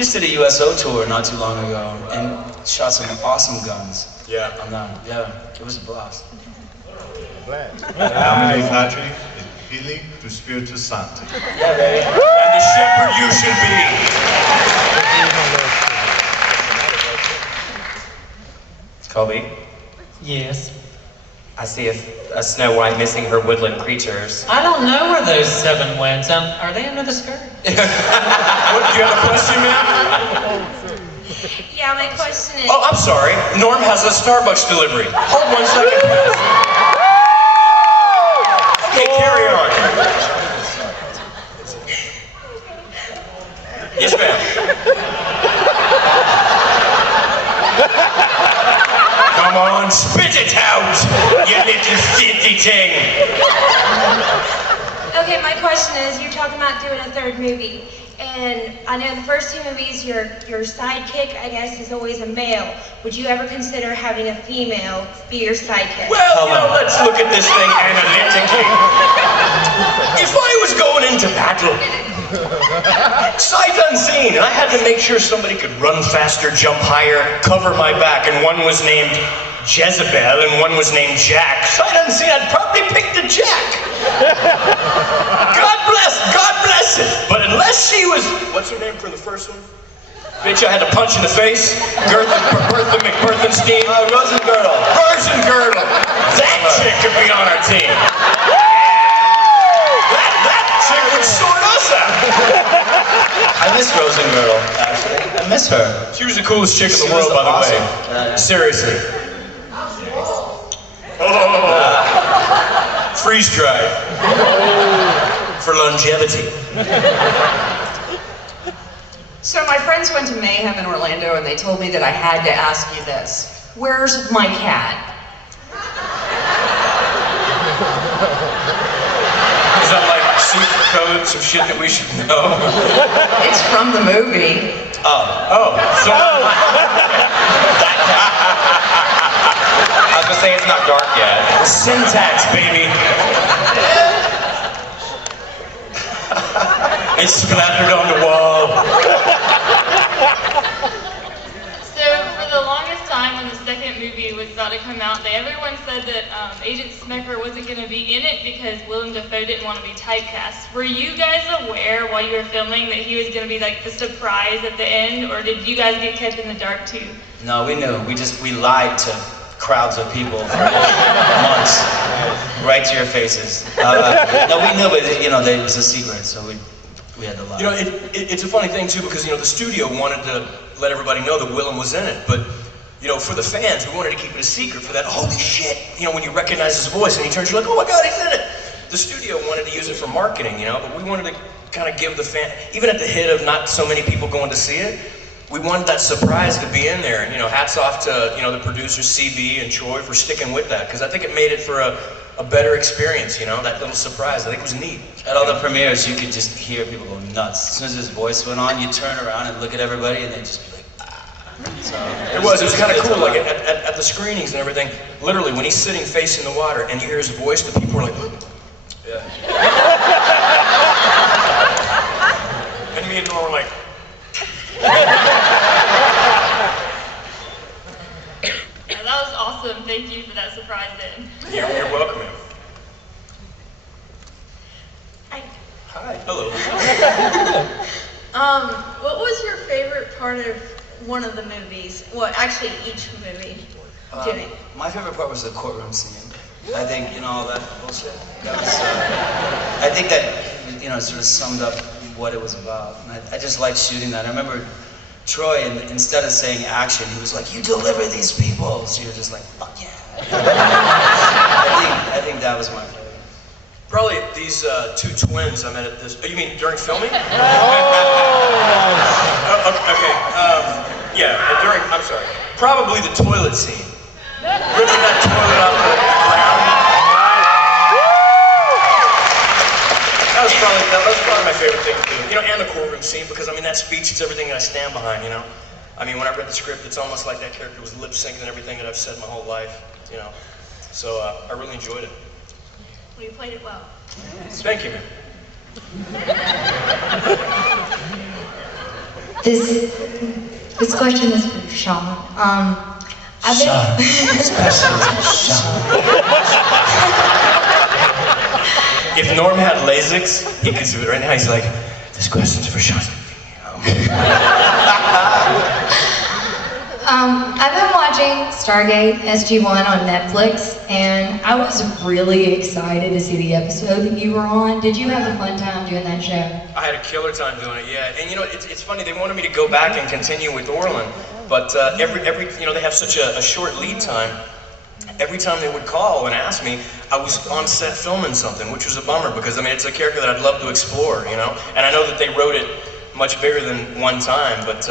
just did a USO tour not too long ago and shot some awesome guns. Yeah. On that. Yeah, it was a blast. Name country is Healing to Spiritu Santo. Yeah, baby. And the shepherd you should be. Colby, Yes. I see a Snow White missing her woodland creatures. I don't know where those 7 went. Are they under the skirt? What, do you have a question, ma'am? Yeah, my question is... Oh, I'm sorry. Norm has a Starbucks delivery. Hold 1 second. Okay, carry on. Yes, ma'am. Come on, spit it out, you little stinty thing. Okay, my question is, you're talking about doing a 3rd movie, and I know the first 2 movies, your sidekick, I guess, is always a male. Would you ever consider having a female be your sidekick? Well, let's look at this thing analytically. If I was going into battle, sight unseen, and I had to make sure somebody could run faster, jump higher, cover my back, and one was named Jezebel and one was named Jack. Sight unseen, I'd probably pick the Jack. God bless it. But unless she was, what's her name for the first one? Bitch, I had to punch in the face. Bertha McBurthenstein. Rosengirdle. Rosengirdle. That chick could be on our team. That chick would sort us out. I miss Rosengirdle, actually. I miss her. She was the coolest chick in She the world, was by the way. awesome. Seriously. Oh, freeze dried for longevity. So my friends went to Mayhem in Orlando and they told me that I had to ask you this. Where's my cat? Is that like secret code, some shit that we should know? It's from the movie. Oh, so I was gonna say it's not dark yet. syntax, baby. It's splattered on the wall. So for the longest time when the 2nd movie was about to come out, everyone said that Agent Smecker wasn't going to be in it because Willem Dafoe didn't want to be typecast. Were you guys aware while you were filming that he was going to be like the surprise at the end, or did you guys get kept in the dark too? No, we knew. We lied to crowds of people for months, right to your faces. No, we knew, but it was a secret, so we had to lie. You know, it's a funny thing too because the studio wanted to let everybody know that Willem was in it, but for the fans, we wanted to keep it a secret for that. Holy shit! When you recognize his voice and he turns, you're like, oh my god, he's in it. The studio wanted to use it for marketing, but we wanted to kind of give the fan, even at the hit of not so many people going to see it, we wanted that surprise to be in there. And hats off to the producers CB and Troy for sticking with that because I think it made it for a better experience. That little surprise. I think it was neat. At all the premieres, you could just hear people go nuts. As soon as his voice went on, you turn around and look at everybody, and they'd just be like, ah. So It was kind of cool. Like at the screenings and everything. Literally, when he's sitting facing the water and you hear his voice, the people are like, yeah. And me and Norm were like. Yeah, that was awesome. Thank you for that surprise then. You're welcome. Hi. Hi. Hello. What was your favorite part of one of the movies? Well, actually, each movie. Doing. My favorite part was the courtroom scene. I think, all that bullshit. That was, I think that, sort of summed up what it was about. And I just liked shooting that. I remember Troy, instead of saying action, he was like, you deliver these people. So you're just like, fuck yeah. I think that was my favorite. Probably these 2 twins I met at this. Oh, you mean during filming? Okay. I'm sorry. Probably the toilet scene. Ripping that toilet off the ground. That was probably my favorite thing to do. And the courtroom scene because that speech, it's everything that I stand behind. When I read the script, it's almost like that character was lip syncing everything that I've said my whole life. So I really enjoyed it. Well, you played it well. Thank you, man. This question is for Sean. I've been. This question is for Sean. If Norm had Lasix, he could do it right now. He's like, this question's for Sean. I've been watching Stargate SG-1 on Netflix, and I was really excited to see the episode that you were on. Did you have a fun time doing that show? I had a killer time doing it, yeah. And you know, it's funny, they wanted me to go back and continue with Orland, but every you know, they have such a short lead time. Every time they would call and ask me, I was on set filming something, which was a bummer because, I mean, it's a character that I'd love to explore, you know? And I know that they wrote it much bigger than one time, but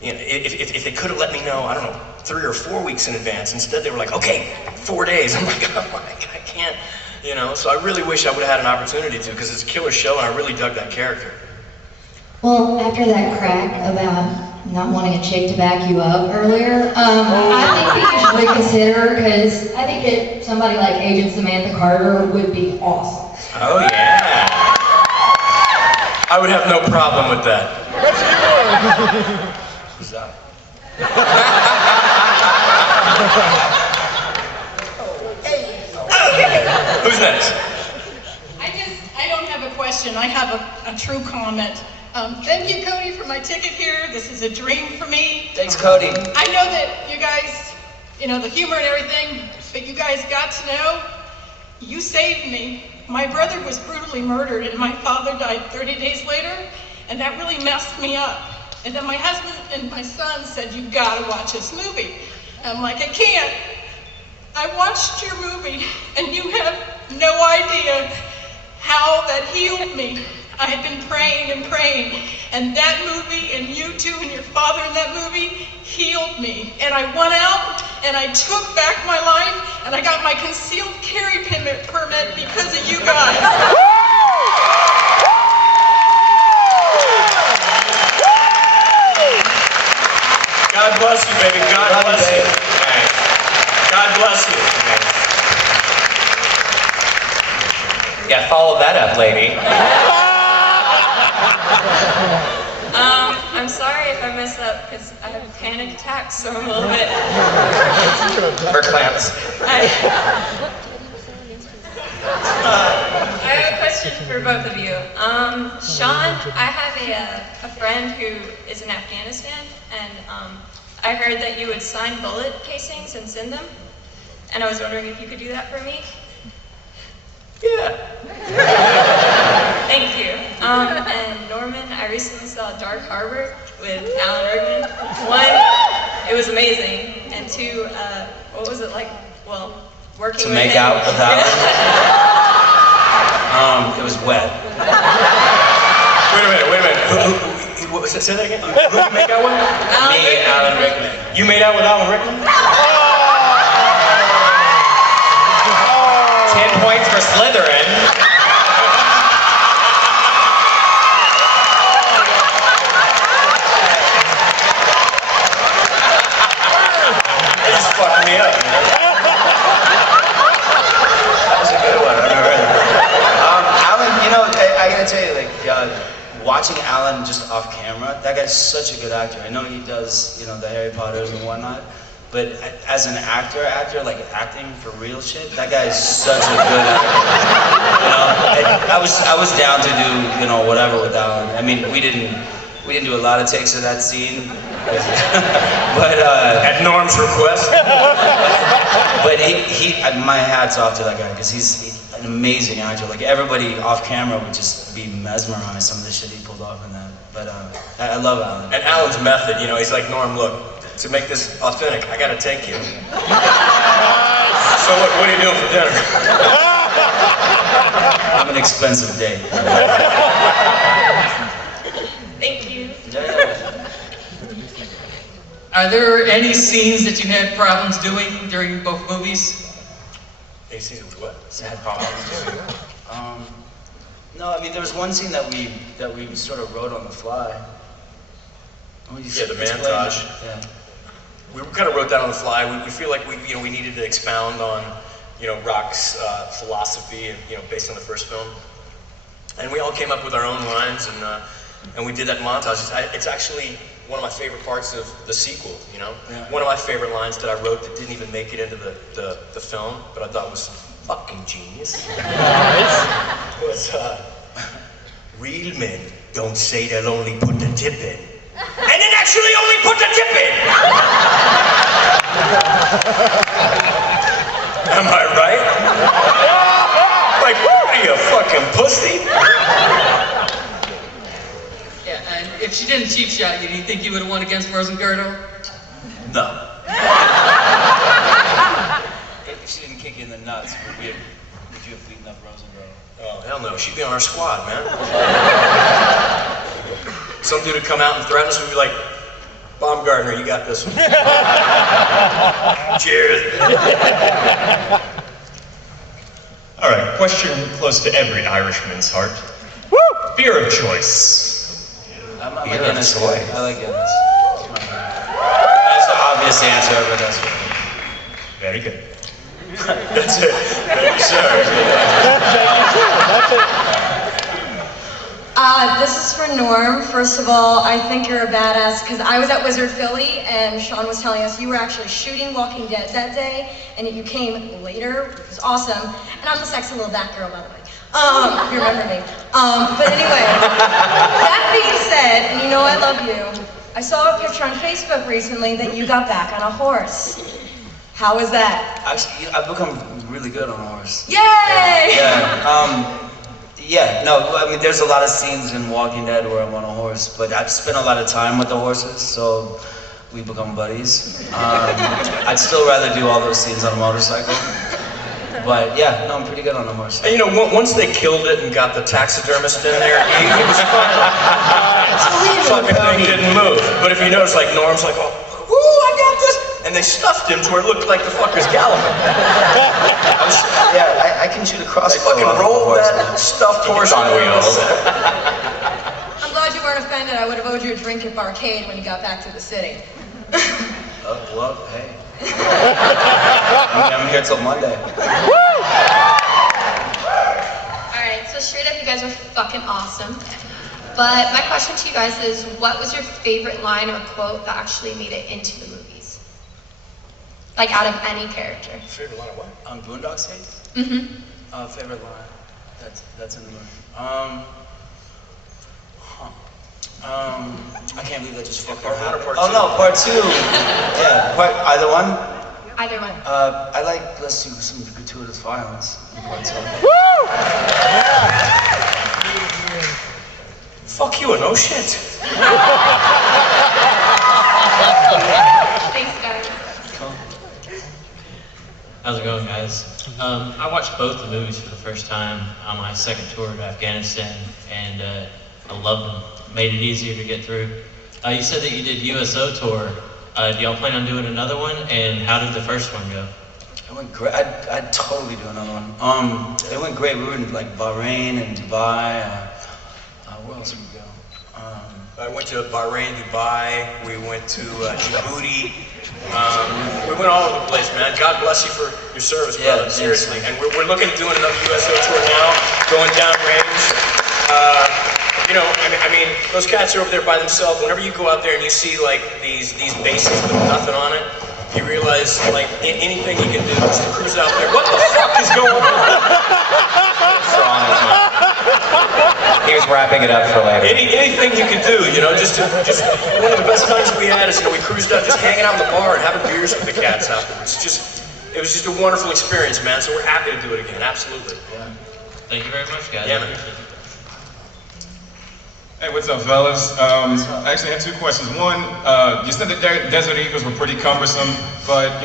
you know, if they could have let me know, I don't know, 3 or 4 weeks in advance, instead they were like, okay, 4 days. I'm like, oh my God, I can't, you know? So I really wish I would have had an opportunity to, because it's a killer show and I really dug that character. Well, after that crack about not wanting a chick to back you up earlier, I think that you should reconsider, because I think that somebody like Agent Samantha Carter would be awesome. Oh yeah. I would have no problem with that. Who's that? Who's next? I don't have a question, I have a true comment. Thank you, Cody, for my ticket here. This is a dream for me. Thanks, Cody. I know that you guys, you know, the humor and everything, but you guys got to know, you saved me. My brother was brutally murdered and my father died 30 days later, and that really messed me up. And then my husband and my son said, you gotta watch this movie. I'm like, I can't. I watched your movie and you have no idea how that healed me. I had been praying and praying, and that movie and you two and your father in that movie healed me. And I went out and I took back my life and I got my concealed carry permit because of you guys. God bless you, baby. God bless you. Thanks. God bless you. Thanks. Yeah, follow that up, lady. I'm sorry if I mess up because I have panic attacks, so I'm a little bit. Her clamps. I have a question for both of you. Sean, I have a friend who is in Afghanistan, and I heard that you would sign bullet casings and send them, and I was wondering if you could do that for me. Yeah. Thank you. And Norman, I recently saw Dark Harbor with Alan Rickman. One, it was amazing, and two, what was it like? Well, working To with make him. out with Alan? It was wet. Wait a minute. Say that again? Who did you make out with? Me, Alan Rickman. You made out with Alan Rickman? 10 points for Slytherin. They just fucked me up, man. That was a good one. I never heard that. Alan, you know, I gotta tell you, like, watching Alan just off camera, that guy's such a good actor. I know he does, you know, the Harry Potters and whatnot, but as an actor, like acting for real shit, that guy's such a good actor. You know, I was down to do, you know, whatever with Alan. I mean, we didn't do a lot of takes of that scene, but At Norm's request. but my hat's off to that guy because he's an amazing actor. Like everybody off camera would just be mesmerized some of the shit he pulled off in that. But I love Alan. And Alan's method, you know, he's like, Norm, look, to make this authentic, I gotta take you. So what are you doing for dinner? I'm an expensive date. Thank you. Are there any scenes that you had problems doing during both movies? Hey, see, what? Sad problems. No, I mean there was one scene that we sort of wrote on the fly. Yeah, the montage. Yeah. We kind of wrote that on the fly. We feel like we needed to expound on, Rock's philosophy, and based on the first film. And we all came up with our own lines, and and we did that montage. It's actually one of my favorite parts of the sequel, you know? Yeah. One of my favorite lines that I wrote that didn't even make it into the film, but I thought was fucking genius. was, real men don't say they'll only put the tip in, and then actually only put the tip in! Am I right? Like, what are you, fucking pussy? Yeah, and if she didn't cheap shot you, do you think you would have won against Rosengartel? No. If she didn't kick you in the nuts, would you have beaten up Rosengartel? Oh, hell no. She'd be on our squad, man. Some dude would come out and threaten us, we'd be like, Baumgartner, you got this one. Cheers. All right, question close to every Irishman's heart. Woo! Beer of choice. I like Beer of Guinness. choice. I like Guinness. That's the obvious answer, but that's good. Very good. That's it. Thank you, sir. This is for Norm. First of all, I think you're a badass because I was at Wizard Philly and Sean was telling us you were actually shooting Walking Dead that day and you came later, which was awesome. And I'm the sexy little Batgirl, by the way. If you remember me. But anyway, that being said, and you know I love you, I saw a picture on Facebook recently that you got back on a horse. How was that? Actually, I've become really good on a horse. Yay! Yeah, no, I mean, there's a lot of scenes in Walking Dead where I'm on a horse, but I've spent a lot of time with the horses, so we become buddies. I'd still rather do all those scenes on a motorcycle. But yeah, no, I'm pretty good on a horse. And you know, once they killed it and got the taxidermist in there, he was fine. Fucking thing didn't move. But if you notice, like, Norm's like, oh, ooh, I got this! And they stuffed him to where it looked like the fucker's galloping. I can shoot a crossbow. They fucking rolled that stuffed horse on wheels. I'm glad you weren't offended. I would have owed you a drink at Barcade when you got back to the city. Well, hey. I'm here till Monday. Alright, so straight up, you guys are fucking awesome. But my question to you guys is, what was your favorite line or quote that actually made it into the movies? Like, out of any character. Favorite line of what? On Boondock Saints? Mm-hmm. Favorite line. That's in the movie. I can't believe that just fucking happened. Part Oh two. no, part two. Yeah, either one. Either one. I like, let's do some gratuitous violence in part two. Fuck you, no shit. Thanks, guys. How's it going, guys? I watched both the movies for the first time on my second tour to Afghanistan, and I loved them. Made it easier to get through. You said that you did USO tour. Do y'all plan on doing another one? And how did the first one go? It went great. I'd totally do another one. It went great. We were in like Bahrain and Dubai. Where else did we go? I went to Bahrain, Dubai. We went to Djibouti. We went all over the place, man. God bless you for your service, brother. Yeah, seriously. And we're looking at doing another USO tour now, going down range. You know, I mean, those cats are over there by themselves. Whenever you go out there and you see like these bases with nothing on it, you realize like anything you can do is to cruise out there. What the fuck is going on? He was wrapping it up for later. Anything you can do, you know, just one of the best times we had is, you know, we cruised out just hanging out in the bar and having beers with the cats afterwards. It was just a wonderful experience, man. So we're happy to do it again, absolutely. Yeah. Thank you very much, guys. Yeah, man. Hey, what's up, fellas? I actually had two questions. One, you said the Desert Eagles were pretty cumbersome, but